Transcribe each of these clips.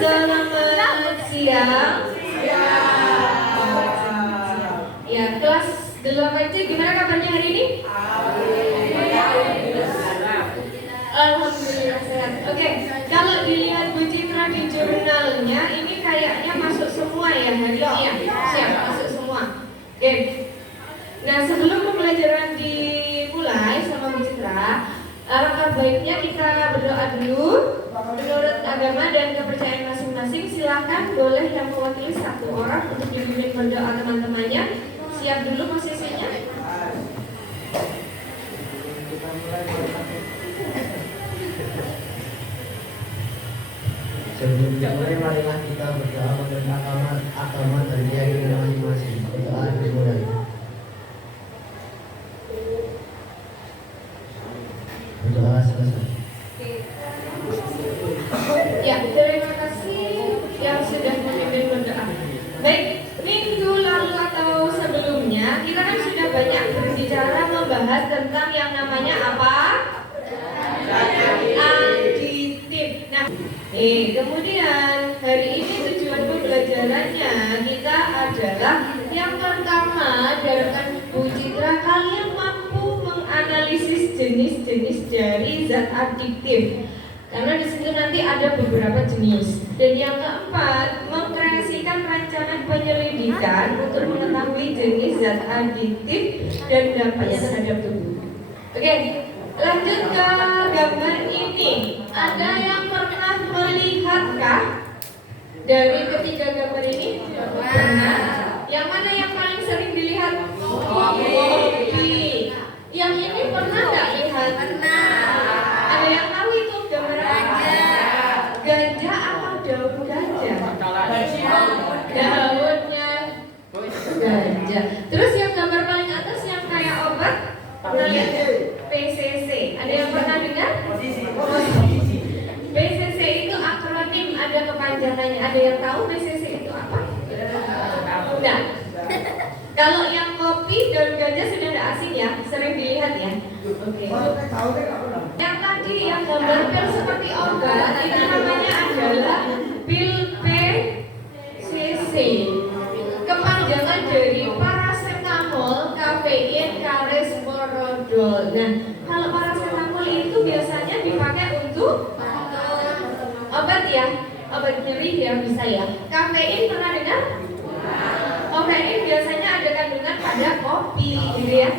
Selamat siang. Ya, kelas 8C gimana kabarnya hari ini? Alhamdulillah sehat. Oke, kalau dilihat Bu Citra di jurnalnya ini kayaknya masuk semua ya hari ini ya. Siap, masuk semua. Oke. Nah, sebelum pembelajaran dimulai sama Bu Citra, alangkah baiknya kita berdoa dulu. Menurut agama dan kepercayaan masing-masing, silakan boleh yang mewakili satu orang untuk dipimpin berdoa teman-temannya. Siap dulu posisinya. Sebelum dimulai, marilah kita berdoa mengenai agama dan keyakinan masing-masing. Berdoa dimulai. Berdoa selesai. Ya, terima kasih yang sudah memimpin berdoa. Baik, minggu lalu atau sebelumnya kita kan sudah banyak berbicara membahas tentang yang namanya apa? Aditif. Nah, kemudian hari ini tujuan pembelajarannya kita adalah yang pertama dengan Bu Citra, kalian mampu menganalisis jenis-jenis dari zat adiktif. Karena di situ nanti ada beberapa jenis. Dan yang keempat, mengkreasikan rancangan penyelidikan untuk mengetahui jenis zat adiktif dan dampaknya terhadap tubuh. Oke, lanjut ke gambar ini. Ada yang pernah melihatkah dari ketiga gambar ini? Pernah. Yang mana yang paling sering dilihat? Kopi. Yang ini pernah nggak lihat? Pernah. Ada yang tahu itu gambar apa? Ganja atau daun ganja? Daunnya ganja. Terus yang gambar paling atas yang kayak obat? Pernah lihat? PCC. Ada yang pernah dengar? PCC itu akronim, ada kepanjangannya. Ada yang tahu PCC itu apa? Nah, kalau yang kopi daun ganja sudah tidak asing ya, sering dilihat ya. Oke. Yang tadi yang gambar pil seperti obat itu namanya adalah pil PCC. Kepanjangan dari paracetamol, kafein, resveratrol. Nah, kalau paracetamol itu biasanya dipakai untuk obat ya, obat nyeri ya bisa ya. Kafein pernah dengar? Kafein biasanya ada kandungan pada kopi, gitu ya.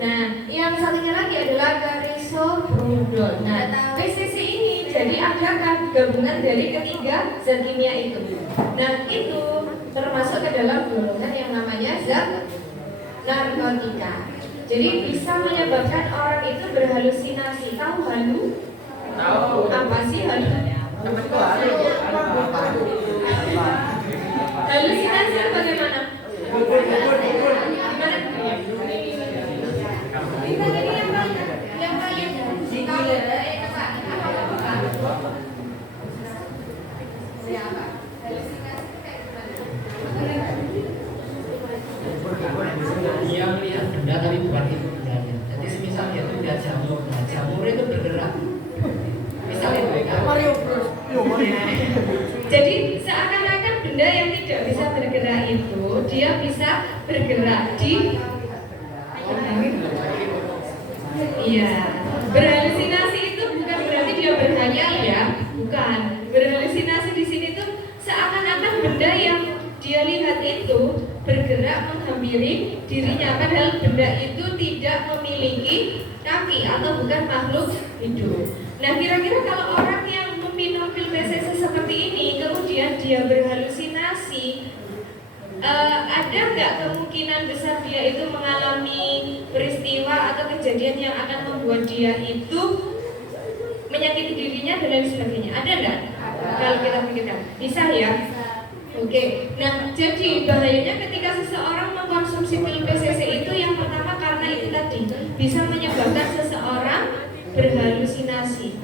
Nah, yang satunya lagi adalah carisoprodol. Nah, PCC ini jadi ada gabungan dari ketiga zat kimia itu. Nah, itu termasuk ke dalam golongan yang namanya zat narkotika. Jadi bisa menyebabkan orang itu berhalusinasi. Tahu halu? Tahu. Apa sih halu? Halusinasi itu bagaimana? Dia melihat benda tapi bukan itu bendanya. Jadi semisal dia itu lihat jamur, nah jamur itu bergerak. Misalnya Mario Bros. Jadi seakan-akan benda yang tidak bisa bergerak itu dia bisa bergerak di Iya, berhalusinasi itu bukan berarti dia berhayal ya, bukan. Berhalusinasi di sini tuh seakan-akan benda yang dia lihat itu bergerak menghampiri dirinya, padahal benda itu tidak memiliki kaki atau bukan makhluk hidup. Nah, kira-kira kalau orang yang meminum pil PCC seperti ini, kemudian dia berhalusinasi, ada nggak kemungkinan besar dia itu mengalami peristiwa atau kejadian yang akan membuat dia itu menyakiti dirinya dan lain sebagainya? Ada nggak? Kalau kita pikirkan, bisa ya? Oke. Nah, jadi bahayanya ketika seseorang mengkonsumsi pil PCC itu yang pertama karena itu tadi bisa menyebabkan seseorang berhalusinasi.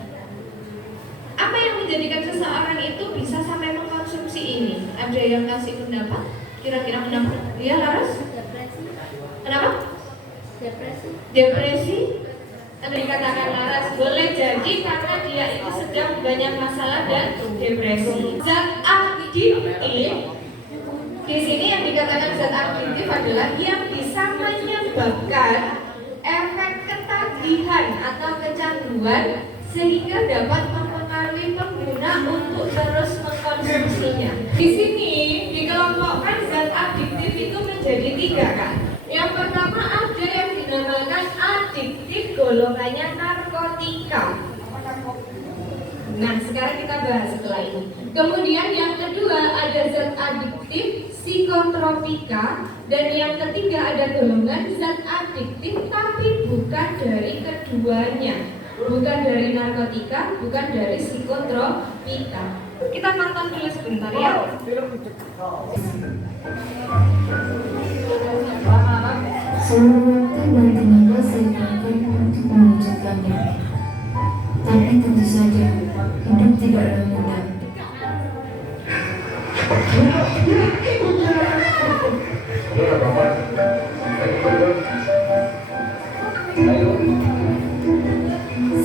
Apa yang menjadikan seseorang itu bisa sampai mengkonsumsi ini? Ada yang kasih pendapat? Kira-kira pendapat? Iya, Laras? Kenapa? Depresi? Tadi dikatakan Laras, boleh jadi karena dia itu sedang banyak masalah dan depresi. Zat adiktif di sini yang dikatakan zat adiktif adalah yang bisa menyebabkan efek ketagihan atau kecanduan sehingga dapat mempengaruhi pengguna untuk terus mengkonsumsinya. Di sini dikelompokkan zat adiktif itu menjadi 3 kan. Yang pertama ada yang dinamakan adiktif golongannya narkotika. Nah, sekarang kita bahas setelah ini. Kemudian yang kedua ada zat adiktif psikotropika, dan yang ketiga ada golongan zat adiktif tapi bukan dari keduanya. Bukan dari narkotika, bukan dari psikotropika. Kita nonton dulu sebentar ya. Seluruh waktu dan tenaga saya gunakan untuk mewujudkannya. Tapi tentu saja, hidup tidaklah mudah.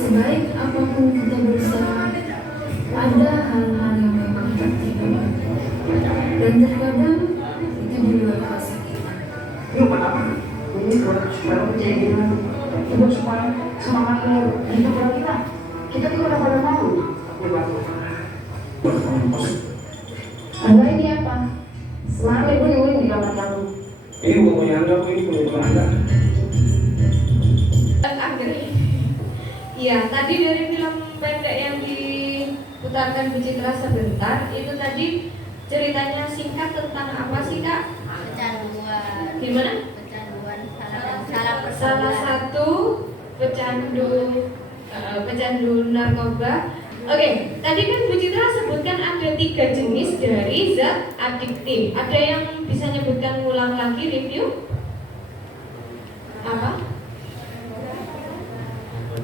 Sebaik apapun kita berusaha, ada hal-hal yang memang tak terduga. Dan terkadang itu di luar kuasa kita. Ini supaya percaya diri, itu supaya semangat hidup kita. Kita tuh udah pada mau. Anda ini apa? Semangat ibu di kamar kamu. Ini bukan punya Anda, ini punya teman Anda. Iya, tadi dari film pendek yang diputarkan Bu Citra sebentar, itu tadi ceritanya singkat tentang apa sih Kak? Kecanduan. Gimana? Kecanduan Salah satu pecandu narkoba. Oke, tadi kan Bu Citra sebutkan ada 3 jenis dari zat adiktif. Ada yang bisa nyebutkan ulang lagi review? Apa?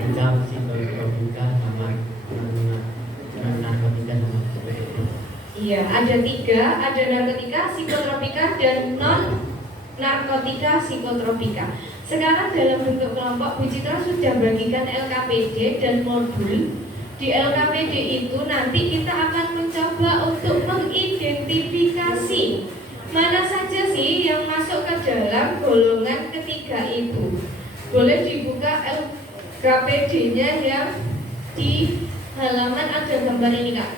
Narkotika, psikotropika, sama narkotika sama seperti. Iya, ada 3, ada narkotika, psikotropika, dan non narkotika psikotropika. Sekarang dalam bentuk kelompok, Bu Citra sudah bagikan LKPD dan modul. Di LKPD itu nanti kita akan mencoba untuk mengidentifikasi mana saja sih yang masuk ke dalam golongan ketiga itu. Boleh dibuka LKPD-nya yang di halaman, ada gambar ini Kak.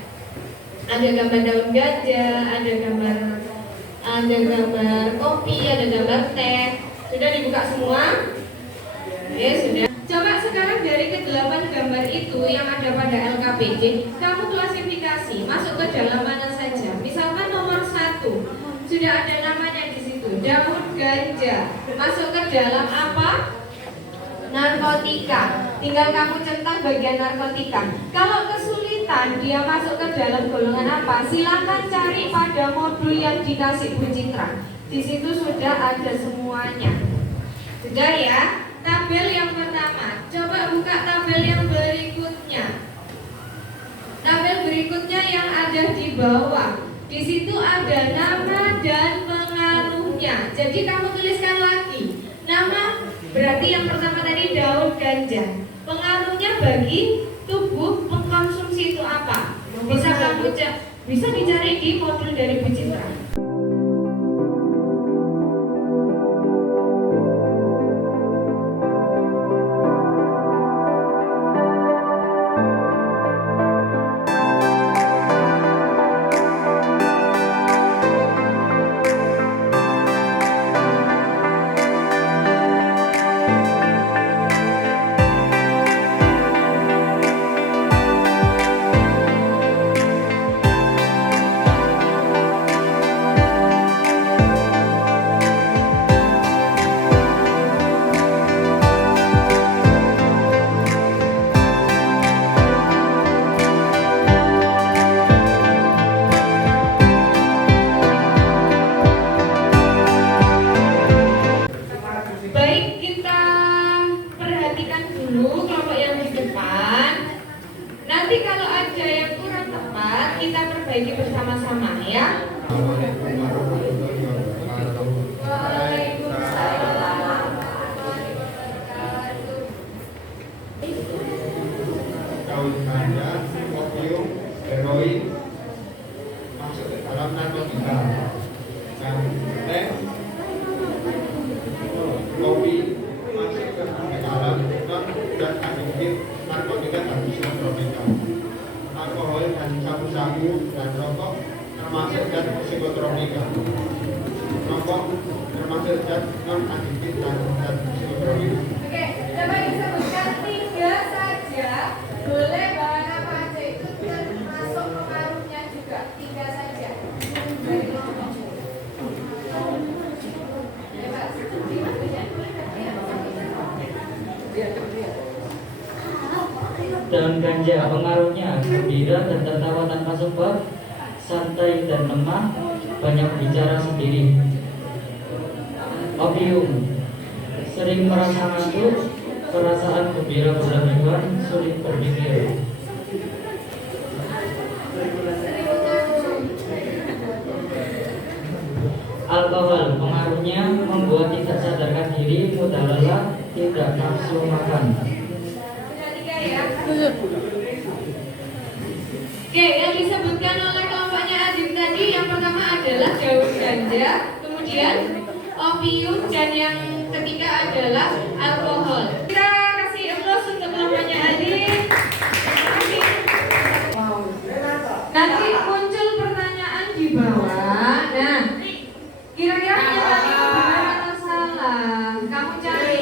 Ada gambar daun gajah, ada gambar kopi, ada gambar teh. Sudah dibuka semua? Ya sudah. Coba sekarang dari ke-8 gambar itu yang ada pada LKPD, kamu klasifikasi masuk ke dalam mana saja. Misalkan nomor 1 sudah ada namanya di situ, daun ganja. Masuk ke dalam apa? Narkotika. Tinggal kamu centang bagian narkotika. Kalau kesulitan dia masuk ke dalam golongan apa, silakan cari pada modul yang dikasih Bu Citra. Di situ sudah ada semuanya. Sudah ya? Tabel yang pertama. Coba buka tabel yang berikutnya. Tabel berikutnya yang ada di bawah. Di situ ada nama dan pengaruhnya. Jadi kamu tuliskan lagi. Nama berarti yang pertama tadi daun ganja. Pengaruhnya bagi tubuh mengkonsumsi itu apa? Bisa dicari di modul dari Bu Citra. Daun ganja, opium, heroin masuk ke dalam narkotika. Yang teh, kopi masuk ke dalam dan adiktif narkotika dan psikotropika. Alkohol dan sabu-sabu dan rokok termasuk zat psikotropika. Rokok termasuk zat non adiktif dan zat psikotropika. Oke, dapat disebutkan 3 saja. Boleh bahan apa aja itu termasuk pengaruhnya juga 3 saja. Dari kelompok. Bebas. Daun ganja pengaruhnya gembira dan tertawa tanpa sebab, santai dan lemah, banyak bicara sendiri. Opium sering merasa ngantuk, perasaan gembira berlebihan, sulit berpikir. Alkohol pengaruhnya membuat tidak sadarkan diri, mudah lelah, tidak nafsu makan. Oke, yang disebutkan oleh kelompoknya Adib tadi yang pertama adalah daun ganja, kemudian opium, dan yang ketiga adalah alkohol. Kita kasih applause untuk kelompoknya Adib. Terima kasih. Nanti muncul pertanyaan di bawah. Nah, kira-kira pernyataan itu benar atau salah? Kamu cari.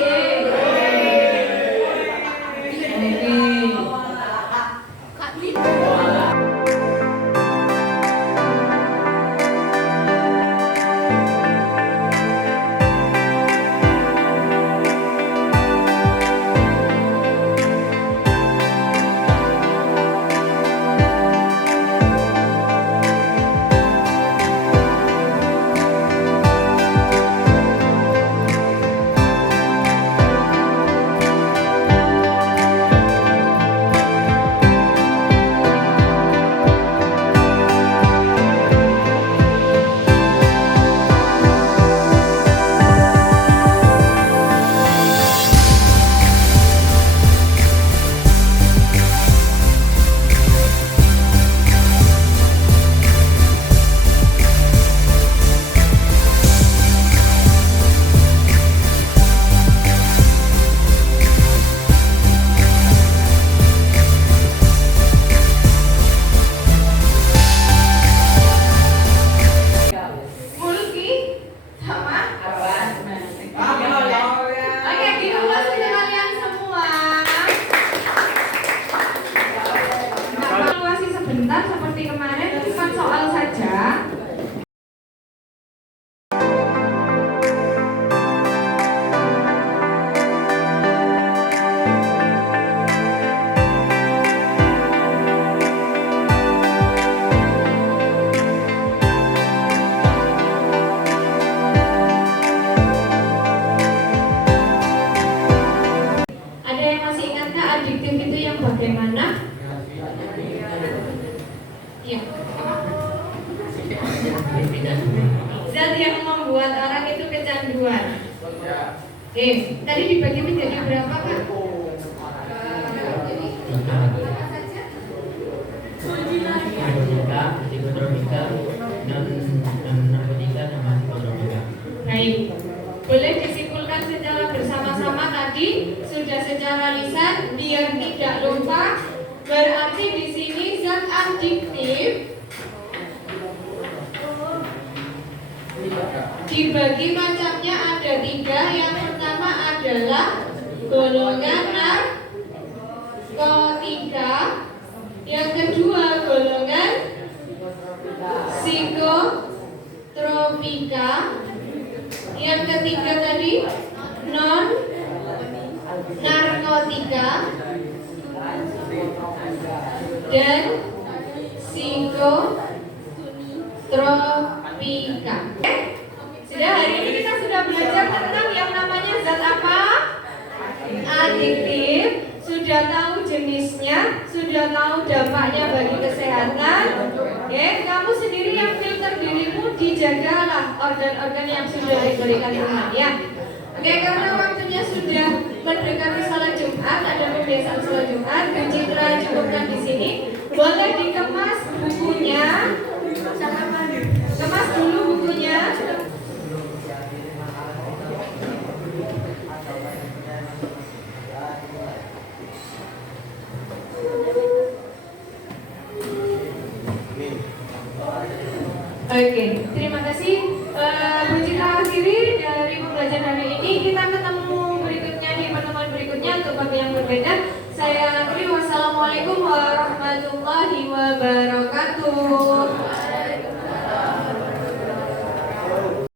Seperti kemarin bukan soal saja. Ada yang masih ingatkah adiktif itu yang bagaimana? Ya. Zat yang membuat orang itu kecanduan. Oke, tadi dibagi menjadi berapa, Kak? Narkotika, psikotropika, dan narkotika sama psikotropika. Baik, boleh disimpulkan secara bersama-sama tadi sudah secara lisan biar tidak lupa. Berarti di sini zat adiktif dibagi macamnya ada 3. Yang pertama adalah golongan narkotika, yang kedua golongan psikotropika, yang ketiga tadi non narkotika dan psikotropika. Sudah, hari ini kita sudah belajar tentang yang namanya zat apa? Adiktif. Sudah tahu jenisnya, sudah tahu dampaknya bagi kesehatan. Oke, kamu sendiri yang filter dirimu dijagalah organ-organ yang sudah diberikan Tuhan ya. Oke, karena waktunya sudah mendekati sholat Jumat, ada pembiasaan sholat Jumat, Bu Citra cukupkan di sini. Boleh dikemas bukunya, kemas dulu bukunya. Oke, terima kasih Bu Citra akhiri dari pembelajaran hari ini. Kita ketemu berikutnya di pertemuan berikutnya untuk bagi yang berbeda. Saya akhiri, wassalamualaikum warahmatullahi wabarakatuh.